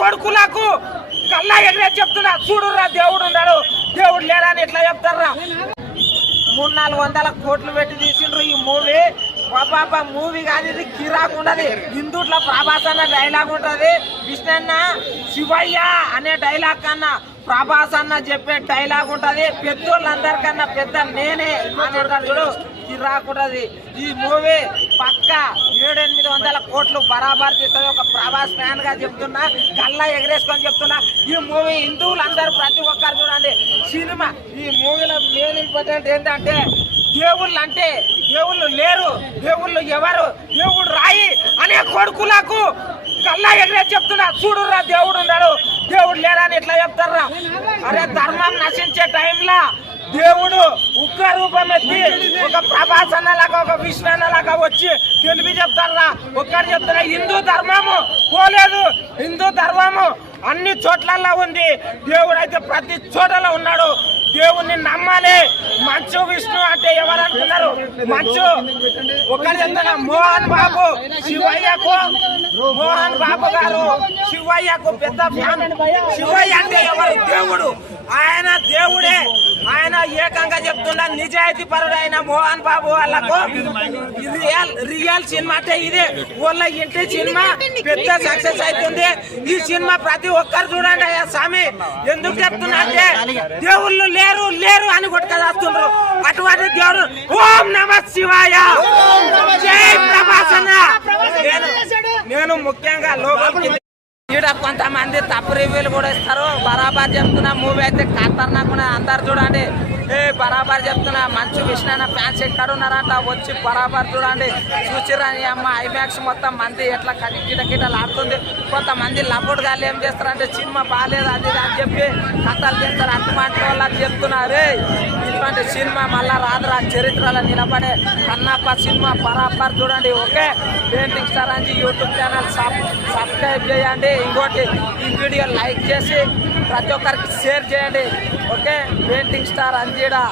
కొడుకులకు కల్లా ఎగిరే చెప్తున్నా. చూడురా దేవుడు ఉన్నాడు. దేవుడు లేడా అని ఎట్లా చెప్తారా మూడు నాలుగు వందల కోట్లు పెట్టి తీసిండ్రు ఈ మూవీ. పాప మూవీ కాదు ఇది కిరాక్ ఉన్నది. హిందుట్ల ప్రభాస్ అన్న డైలాగ్ ఉంటది. విష్ణన్న శివయ్య అనే డైలాగ్ కన్నా ప్రభాస్ అన్న చెప్పే డైలాగ్ ఉంటది. పెద్దోళ్ళందరికన్నా పెద్ద నేనే అని చూడు కిరాక్ ఉంటది ఈ మూవీ పక్క వందల కోట్లు బరాబర్ తీస్తుంది. ఒక ప్రభాస్ ఫ్యాన్గా చెప్తున్నా గల్లా ఎగరేసుకొని చెప్తున్నా. ఈ మూవీ హిందువులందరూ ప్రతి ఒక్కరు చూడండి. సినిమా ఈ మూవీలో మెయిన్ ఇంపార్టెంట్ ఏంటంటే దేవుళ్ళు అంటే దేవుళ్ళు లేరు దేవుళ్ళు ఎవరు దేవుడు రాయి అనే కొడుకులకు కల్లా ఎగిరే చెప్తున్నా. చూడురా దేవుడు ఉన్నాడు. దేవుడు లేడా అని ఎట్లా చెప్తారా అరే ధర్మం నశించే టైంలో దేవుడు ఉక్క రూపం ఎత్తి ఒక ప్రభాస్ అన్నలాగా ఒక విష్ణు అన్నలాగా వచ్చి తెలివి చెప్తారా? ఒక్కటి చెప్తారా హిందూ ధర్మము పోలేదు. హిందూ ధర్మము అన్ని చోట్లల్లో ఉంది. దేవుడు అయితే ప్రతి చోటలో ఉన్నాడు. దేవుణ్ణి నమ్మాలి. మంచు విష్ణు అంటే ఎవరు అనుకున్నారు మంచు. ఒకటి చెప్తారా మోహన్ బాబు శివయ్యకు మోహన్ బాబు గారు శివయ్యకు పెద్ద ఫ్యాన్. శివయ్య అంటే ఎవరు? దేవుడు. ఆయన దేవుడే. ఆయన ఏకంగా చెప్తున్నా నిజాయితీ పరుడు అయిన మోహన్ బాబు వాళ్ళకు రియల్ రియల్ సినిమా అంటే ఇదే. వాళ్ళ ఇంటి సినిమా పెద్ద సక్సెస్ అవుతుంది. ఈ సినిమా ప్రతి ఒక్కరు చూడండి అయ్యా స్వామి. ఎందుకు చెప్తున్నా అంటే దేవుళ్ళు లేరు లేరు అని కొట్టుకొస్తున్నారు అటువంటి దేవుడు ఓం నమ శివాయ. జై నేను నేను ముఖ్యంగా లోపలికి ఈడ కొంతమంది తప్పు రివ్యూలు కూడా ఇస్తారు. బరాబర్ చెప్తున్నా మూవీ అయితే ఖతర్నాక్ అందరు చూడండి. ఏ బరాబర్ చెప్తున్నా మంచు విష్ణు ఫ్యాన్స్ ఎక్కడున్నారంట వచ్చి బరాబర్ చూడండి. చూసిరని అమ్మ ఐమాక్స్ మొత్తం మంది ఎట్లా కిట కిటలు ఆడుతుంది. కొంతమంది లబ్బుడు గాళ్ళు ఏం చేస్తారంటే సినిమా బాగాలేదు అది అని చెప్పి కథలు చేస్తారు అటువంటి వాళ్ళకి చెప్తున్నారు ఇటువంటి సినిమా మళ్ళా రాదురా చరిత్రలో నిలబడే కన్నప్ప సినిమా బరాబర్ చూడండి ఓకే? పెయింటింగ్ స్టార్ అని యూట్యూబ్ ఛానల్ సబ్ సబ్స్క్రైబ్ చేయండి. ఇంకోటి ఈ వీడియో లైక్ చేసి ప్రతి ఒక్కరికి షేర్ చేయండి. ఓకే? Painting star అంజీడా.